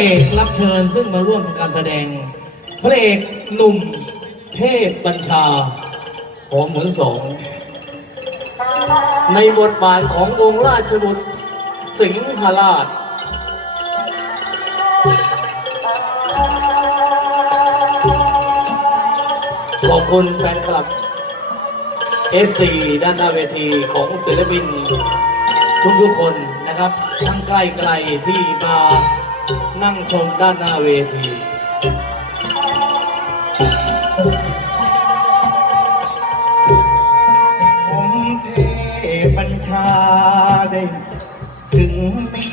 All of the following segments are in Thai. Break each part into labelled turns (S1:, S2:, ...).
S1: เอกรับเชิญซึ่งมาร่วมการแสดง พระเอกหนุ่มเทพบัญชาหอมเหมือนสอง ในบทบาทขององค์ราชบุตรสิงหราช ขอบคุณแฟนคลับ F4 ด้านหน้าเวทีของศิลปินทุกๆคนนะครับ ทั้งใกล้ๆที่มา นั่งชมด้านหน้าเวที
S2: ผมเทบัญชาได้ถึงปี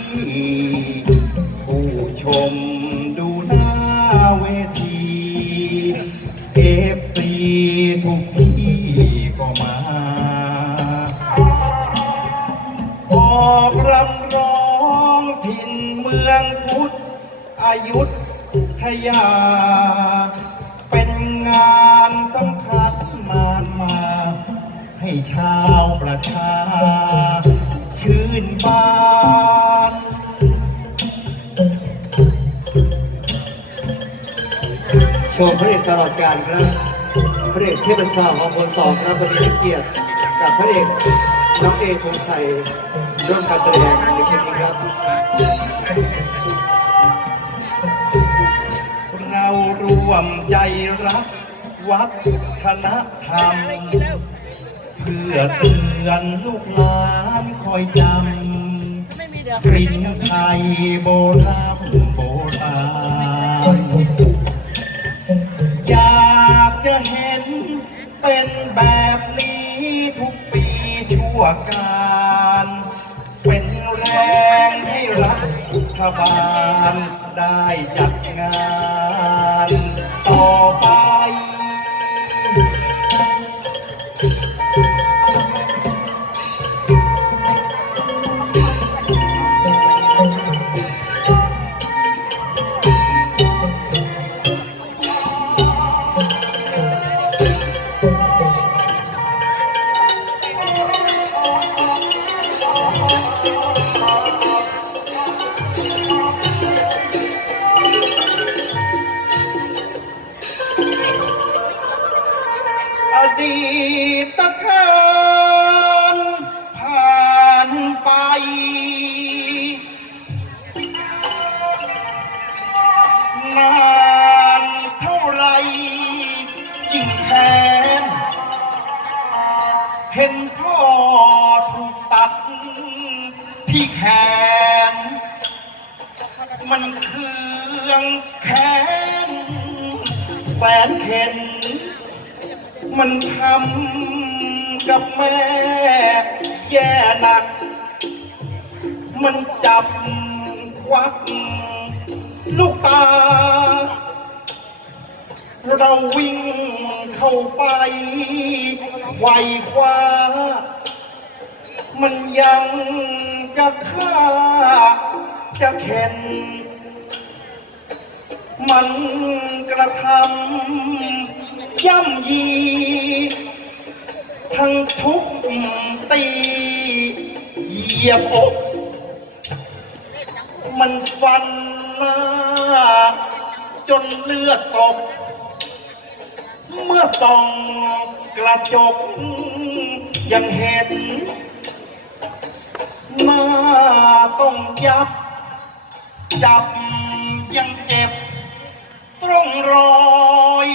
S2: มืองพุทธอายุทยา เป็นงานสำคัญนานมา ให้ชาวประชา ชื่นบาน
S1: ชมพระเอกตลอดการครับพระเอกเทพชาของคนสองครับวันนี้เกียรติกับพระเอกน้องเอธงชัย ร่วมการแสดงในคืนนี้ครับ
S2: เรารวมใจรักวัฒนธรรม เพื่อเตือนลูกหลานคอยจำสิ่งไทยโบราณโบราณอยากจะเห็นเป็นแบบนี้ทุกปีชั่วกา บาลได้จัดงาน ต่อไป กับแม่แย่หนัก มันจับควัก ลูกตา เราวิ่งเข้าไปไขว่คว้า มันยังจะฆ่า จะเข็น มันกระทำย่ำยี ทั้งทุบตีเหยียบอก มันฟันหน้า จนเลือดตก เมื่อส่องกระจก ยังเห็นหน้าต้องยับ จับยังเจ็บ ตรงรอย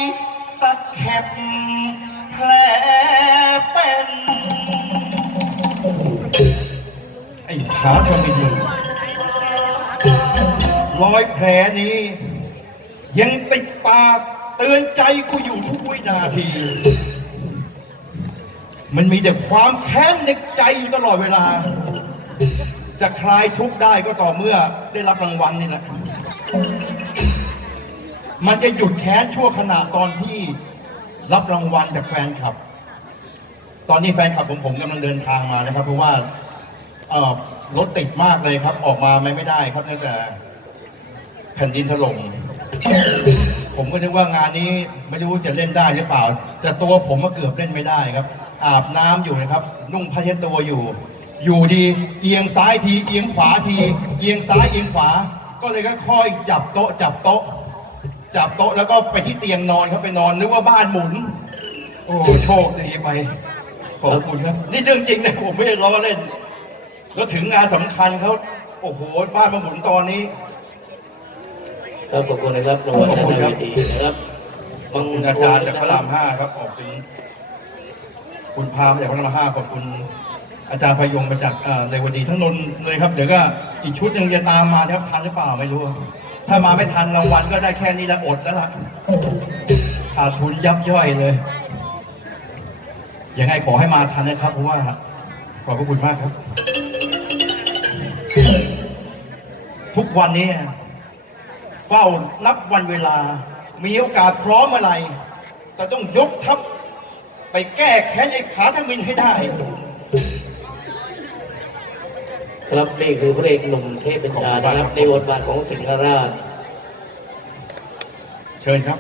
S2: ตะเข็บ ขาทำไม่ดีรอยแผลนี้ ยังติดปากเตือนใจกูอยู่ทุกวินาที มันมีแต่ความแค้นในใจอยู่ตลอดเวลา จะคลายทุกข์ได้ก็ต่อเมื่อได้รับรางวัลนี่แหละมันจะหยุดแค้นชั่วขณะตอนที่รับรางวัลจากแฟนคลับ ตอนนี้แฟนคลับผมผมกำลังเดินทางมานะครับ เพราะว่า รถติดมากเลยครับ ออกมาไม่ได้ครับเนื่องจากแผ่นดินถล่มผมก็นึกว่างานนี้ไม่รู้จะเล่นได้หรือเปล่า แต่ตัวผมก็เกือบเล่นไม่ได้ครับ อาบน้ำอยู่นะครับ นุ่งผ้าเช็ดตัวอยู่ อยู่ดีเอียงซ้ายทีเอียงขวาที เอียงซ้ายเอียงขวา ก็เลยก็ค่อยจับโต๊ะ จับโต๊ะ จับโต๊ะแล้วก็ไปที่เตียงนอนครับไปนอนนึกว่าบ้านหมุน โอ้โชคดีไปขอบคุณครับนี่เรื่องจริงนะผมไม่ได้ล้อเล่น แล้วถึงงานสำคัญเขาโอ้โหบ้านมาหมุนตอนนี้
S1: ครับขอบคุณนะครับรางวัลด้านหน้าเวทีนะครับ
S2: ขอบคุณอาจารย์จากพระรามห้าครับขอบคุณคุณพามจากพระรามห้าขอบคุณ อาจารย์พยงมาจากเอ่อเรวดีทั้งนนท์เลยครับ เดี๋ยวก็อีกชุดหนึงจะตามมาครับทันหรือเปล่าไม่รู้ ถ้ามาไม่ทันรางวัลก็ได้แค่นี้ละอดแล้วล่ะขาดทุนยับย่อยเลยยังไงขอให้มาทันนะครับเพราะว่าขอบพระคุณมากครับ ทุกวันนี้เฝ้านับวันเวลา มีโอกาสพร้อมเมื่อไหร่ก็ต้องยกทัพไปแก้แค้นไอ้ผาทมินให้ได้
S1: ครับนี่คือพระเอกหนุ่มเทพบัญชานะครับในบทบาทของสิงหราช
S2: เชิญครับ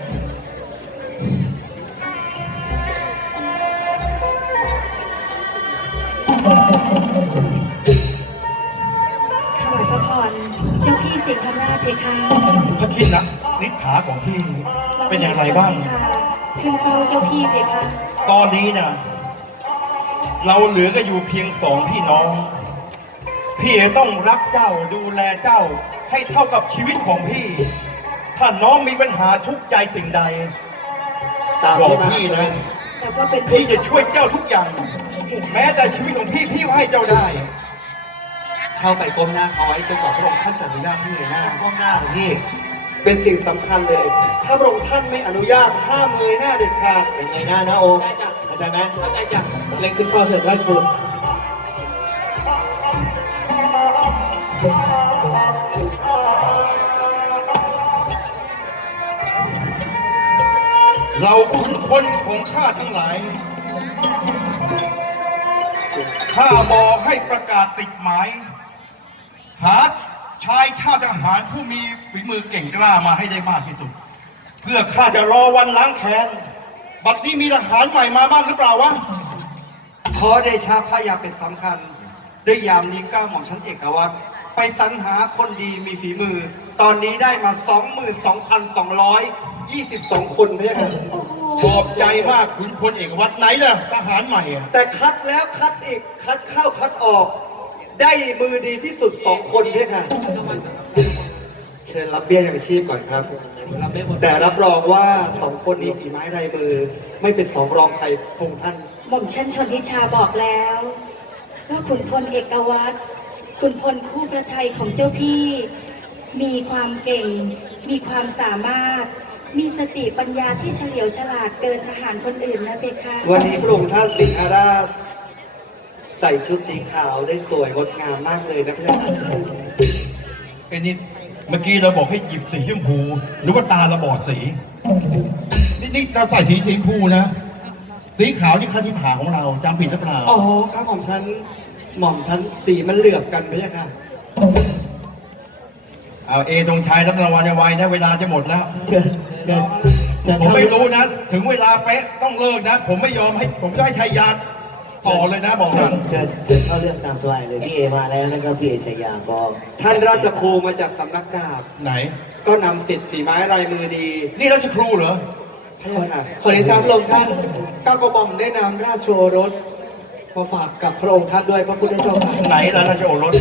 S3: เพคะ
S2: พระคิดนะนิษฐาของพี่เป็นอย่างไรบ้าง
S3: ชนทิชาเพื่อนเฝ้าเจ้าพี่เพคะ
S2: ตอนนี้นะเราเหลือก็อยู่เพียงสองพี่น้อง พี่จะต้องรักเจ้าดูแลเจ้าให้เท่ากับชีวิตของพี่ ถ้าน้องมีปัญหาทุกข์ใจสิ่งใด
S1: ตาม
S2: บอก
S1: ที่มา
S2: พี่นะ
S3: แต่ว่าเป็น
S2: พี่จะช่วยเจ้าทุกอย่าง แม้แต่ชีวิตของพี่พี่ก็ให้เจ้าได้
S4: เข้าไปก้มหน้าเขาไว้จนกว่าพระองค์ท่านจะอนุญาตให้เงยหน้าก้มหน้าของพี่เป็นสิ่งสำคัญเลย ถ้าพระองค์ท่านไม่อนุญาตห้ามเงยหน้าเด็ดขาดเป็นเงยหน้านะโอมเข้าใจไหม
S1: เข้าใจจ้ะเล็กขึ้นเฝ้าเถิดราชบุตร
S2: เราขุนพลของข้าทั้งหลาย ข้าบอกให้ประกาศติดหมาย หาชายชาติทหารผู้มีฝีมือเก่งกล้ามาให้ได้มากที่สุด เพื่อข้าจะรอวันล้างแค้นบัดนี้มีทหารใหม่มาบ้างหรือเปล่าวะ
S4: ขอเดชะพระยาเป็นสำคัญได้ยามนี้ก้าวหม่อมชั้นเอกวัตรไปสรรหาคนดีมีฝีมือ ตอนนี้ได้มา 22,222 คนเพื่อนกัน
S3: โอ้โห
S2: ขอบใจมากขุนพลเอกวัดไหนล่ะทหารใหม่อะ
S4: แต่คัดแล้วคัดอีกคัดเข้าคัดออก ได้มือดีที่สุดสองคนด้วยค่ะ เชิญรับเบี้ยยังชีพก่อนครับ แต่รับรองว่าสองคนนี้ฝีไม้ลายมือ ไม่เป็นสองรองใครพงท่าน
S3: หม่อมชันชนทิชาบอกแล้ว ว่าขุนพลเอกวัตรขุนพลคู่พระไทยของเจ้าพี่ มีความเก่ง มีความสามารถ มีสติปัญญาที่เฉลียวฉลาดเกินทหารคนอื่นนะเพคะ
S4: วันนี้พระองค์ท่านสิงหราช ใส่ชุดสีขาวได้สวยงดงามมากเลยนะพี่ท่าน
S2: ไอ้นี่เมื่อกี้เราบอกให้หยิบสีชมพู หรือว่าตาเราบอดสี นี่นี่เราใส่สีสีชมพูนะ สีขาวนี่คติฐานของเราจำผิดหรือเปล่า
S4: อ๋อครับหม่อมชั้นหม่อมชั้นสีมันเหลือบกันไหมค่ะ
S2: เอาเอตรงชัยรับรางวัลไวๆนะเวลาจะหมดแล้ว
S4: เชิญเชิญเชิญ
S2: ผมไม่รู้นะ ถึงเวลาเป๊ะต้องเลิกนะ ผมไม่ยอมให้ผมจะให้ชัยยา ต่อเลยนะบอก
S5: เชิ
S2: นั้
S5: ญ
S2: น
S5: เชิญเชิญเข้าเรื่องตามสบายเลยพี่เอมาแล้วนะครับพี่เอชายาบอก
S4: ท่านราชครูมาจากสำนักดาบ
S2: ไหน
S4: ก็นำสิทธิ์สีไม้ลายมือดี
S2: นี่ราชครูเหรอ
S4: พระเจ้าค่ะ
S6: ขอได้ทราบพระองค์ท่านก้าวกระหม่อมได้นำราชโอรสมาฝากกับพระองค์ท่านด้วยพระพุทธเจ้าค่ะ
S2: ไหนล่ะราชโอรส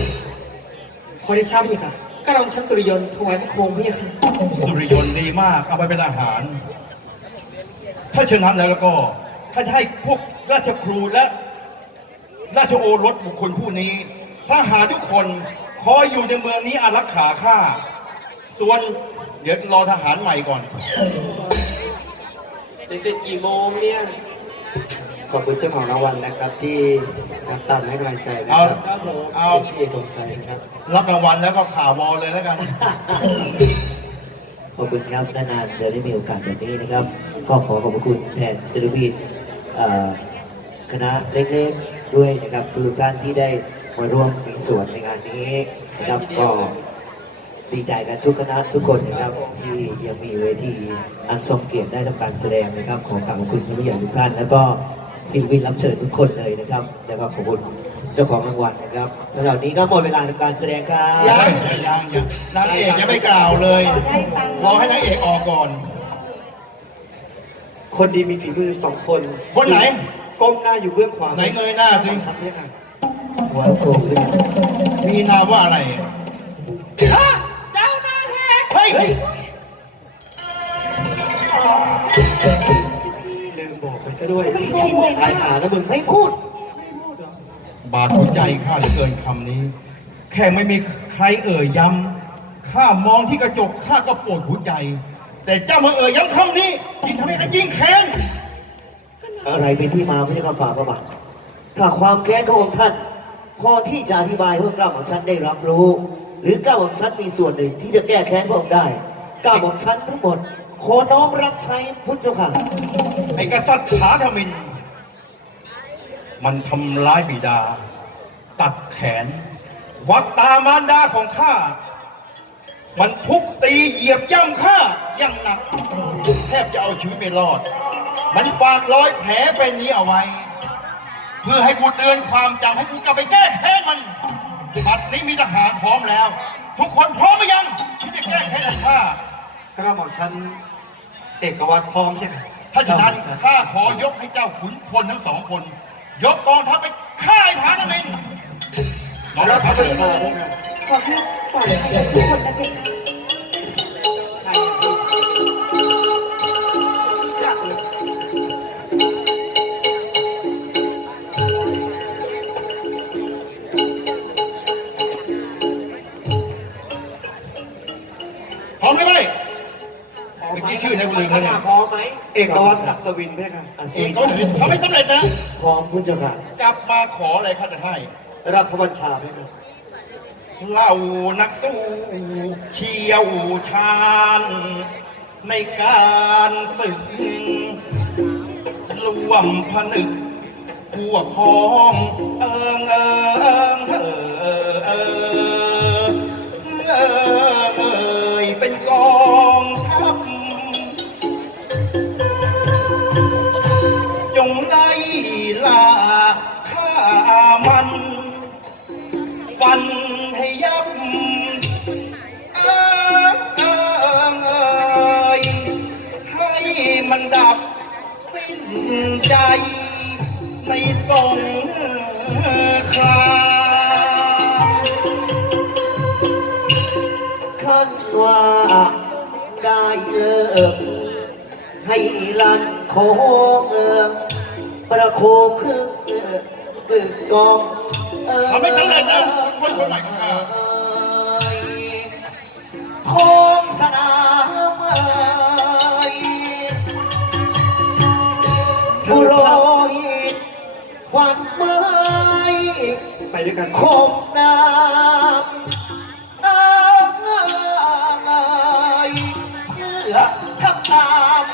S4: ขอได้ทราบพี่ค่ะก็นำชั้นสุริยนต์ถวายพระโคมพี่ค่ะ
S2: สุริยนต์ดีมากเอาไปเป็นอาหาร ถ้าเช่นนั้นแล้วก็ถ้าจะให้พวกราชครูและ ราชโอรสบุคคลผู้นี้ทหารทุกคนคอยอยู่ในเมืองนี้อารักขาข้า ส่วนเดี๋ยวรอทหารใหม่ก่อน
S4: เด็กๆกี่โมงเนี่ย ขอบคุณเจ้าของรางวัลนะครับที่รับตามให้กำลังใจนะ
S2: เอา
S4: ครับ
S2: เอา
S4: พี่เอกธงชัยนะครับ
S2: รับรางวัลแล้วก็ข่าววอลเลยแล้วกัน
S5: ขอบคุณครับนานๆจะได้มีโอกาสแบบนี้นะครับ ก็ขอขอบพระคุณแทนศิลปินเอ่อคณะเล็กๆ ด้วยนะครับทุกท่านที่ได้มาร่วมมีส่วนในงานนี้นะครับก็ดีใจกันทุกคณะทุกคนนะครับที่ยังมีเวทีอันทรงเกียรติได้ทำการแสดงนะครับขอกราบขอบคุณท่านผู้ใหญ่ทุกท่าน แล้วก็ศิลปินรับเชิญทุกคนเลยนะครับแล้วก็ขอบคุณเจ้าของรางวัลนะครับสำหรับนี้ก็หมดเวลาในการแสดงครับ
S2: ยังยังยังนางเอกยังไม่กล่าวเลยรอให้นางเอกออกก่อน
S4: คนดีมีฝีมือสองคน
S2: คนไหน
S4: ก้มหน้าอยู่เบื้องขวา
S2: ไหนเงยหน้าสิ
S4: ครับเนี่ยค่ะ
S5: หัวโตขึ้น
S2: มีนามว่าอะไรเฮ้ย
S4: ลืมบอกไปซะด้วย
S3: ไม่ได้ยินเลย
S4: ตายหาแล้วมึงไม่พูด
S2: บาดหัวใจข้าเหลือเกินคำนี้ แค่ไม่มีใครเอ่ยย้ำข้ามองที่กระจกข้าก็ปวดหัวใจ แต่เจ้ามาเอ่ยย้ำคำนี้ยิ่งทำให้ข้ายิ่งแค้น
S5: อะไรเป็นที่มาพระเจ้าข้าฝ่าพระบาทถ้าความแค้นขององค์ท่าน พอที่จะอธิบายให้พวกเราของฉันได้รับรู้ หรือก้าของฉันมีส่วนหนึ่งที่จะแก้แค้นพระองค์ได้ก้าของฉันทั้งหมดขอน้อมรับใช้พุทธเจ้าค่ะ
S2: ไอ้กษัตริย์ขาธมิน มันทำร้ายบิดา ตัดแขนควักตามารดาของข้ามันทุบตีเหยียบย่ำข้าอย่างหนัก แทบจะเอาชีวิตไม่รอด มันฝากรอยแผลเป็นนี้เอาไว้ เพื่อให้กูเตือนความจำให้กูกลับไปแก้แค้นมันบัดนี้มีทหารพร้อมแล้ว ทุกคนพร้อมหรือยังที่จะแก้แค้นไอ้ข้า
S4: กระหม่อมฉันเอกวัตรพร้อมใช่ไหม
S2: ถ้าฉะนั้นข้าขอยกให้เจ้าขุนพลทั้งสองคน ยกกองทัพไปฆ่าไอ้พานามินลอง
S4: รั
S2: รั
S4: บบพ
S2: พ
S4: ระ
S2: ระ
S4: เบิ
S2: เบิ
S4: ด
S2: ด
S4: มาด้วยกัน
S3: ขอให้ปลอดภัยกับทุกคนนะเพค
S2: มื่อกี้ชื่อไหนกูลืมแล้วเนี่ย
S6: พอไหม
S4: เอกวัตรอัศวินด้วยค่ะ
S5: อา
S2: เสี
S5: ซี
S2: ยงเขาถึงทำให้สำเร็จนะ
S5: พร้อมพุทธเจ้าค่ะ
S2: กลับมาขออะไรข้าจะให้
S4: รับพระบัญชาด้วยค่ะ
S2: เล่านักสู้เชี่ยวชาญในการศึกร่วมผนึกพวกพ้องเอิงเอิง ดับสิ้นใจ ในสงคราม
S5: ขันว่าได้เลิกให้ลันโคงเอิงประโคมคือเอ่อเอ่อกอง
S2: ทำให้สำเร็จนะคนคนใหม่ของข้า
S5: ท้อ ไป
S4: ด้วยกัน
S5: คงน้ำเอ้ยเพื่อทำตาม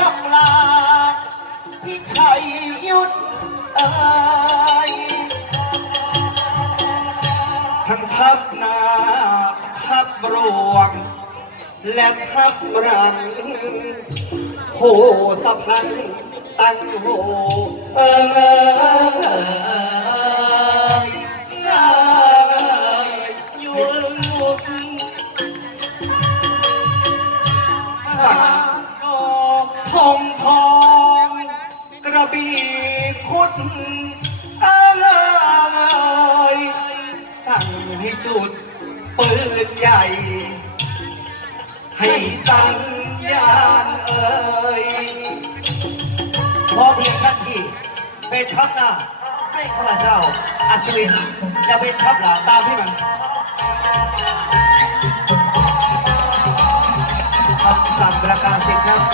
S5: ตำลาที่ชัยยุทธเอ้ย
S4: ทั้งทัพนาทัพรวง และทัพรัง โหสะพันตั้งโหเออ คุดเอ้ยสั่งให้จุดปืนใหญ่ ให้สัญญาณเอ่ย
S5: พอเพียงท่านที่เป็นทัพหน้าให้ข้าพเจ้าอัศวินจะเป็นทัพหลัง
S4: ตามพี่มัน
S5: คำสั่งประกาศสิทธิ์